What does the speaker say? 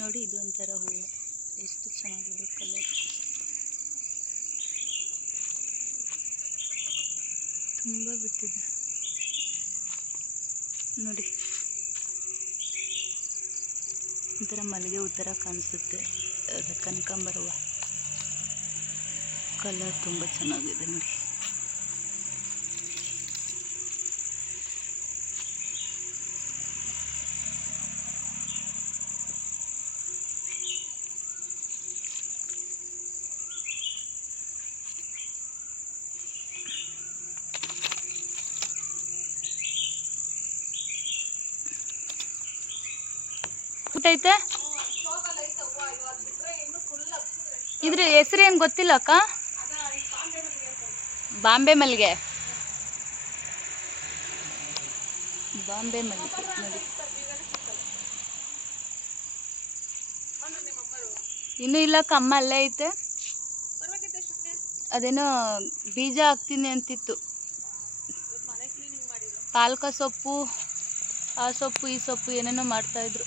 ನೋಡಿ, ಇದು ಒಂಥರ ಹೂವು ಎಷ್ಟು ಚೆನ್ನಾಗಿದೆ ಕಲರ್, ತುಂಬ ಬಿಟ್ಟಿದೆ ನೋಡಿ. ಒಂಥರ ಮಲ್ಲಿಗೆ ಹೂ ಥರ ಕಾಣಿಸುತ್ತೆ. ಕನಕಾಂಬರ ಹೂವು ಕಲರ್ ತುಂಬ ಚೆನ್ನಾಗಿದೆ ನೋಡಿ. ಐತೆ ಇದ್ರ ಹೆಸರು ಏನು ಗೊತ್ತಿಲ್ಲ ಅಕ್ಕ. ಬಾಂಬೆ ಮಲ್ಲಿಗೆ, ಬಾಂಬೆ ಮಲ್ಲಿಗೆ ನೋಡಿ. ಇನ್ನೂ ಇಲ್ಲಕ್ಕ, ಅಮ್ಮ ಅಲ್ಲೇ ಐತೆ. ಅದೇನೋ ಬೀಜ ಹಾಕ್ತೀನಿ ಅಂತಿತ್ತು. ಪಾಲಕ ಸೊಪ್ಪು, ಆ ಸೊಪ್ಪು ಈ ಸೊಪ್ಪು ಏನೇನೋ ಮಾಡ್ತಾಯಿದ್ರು.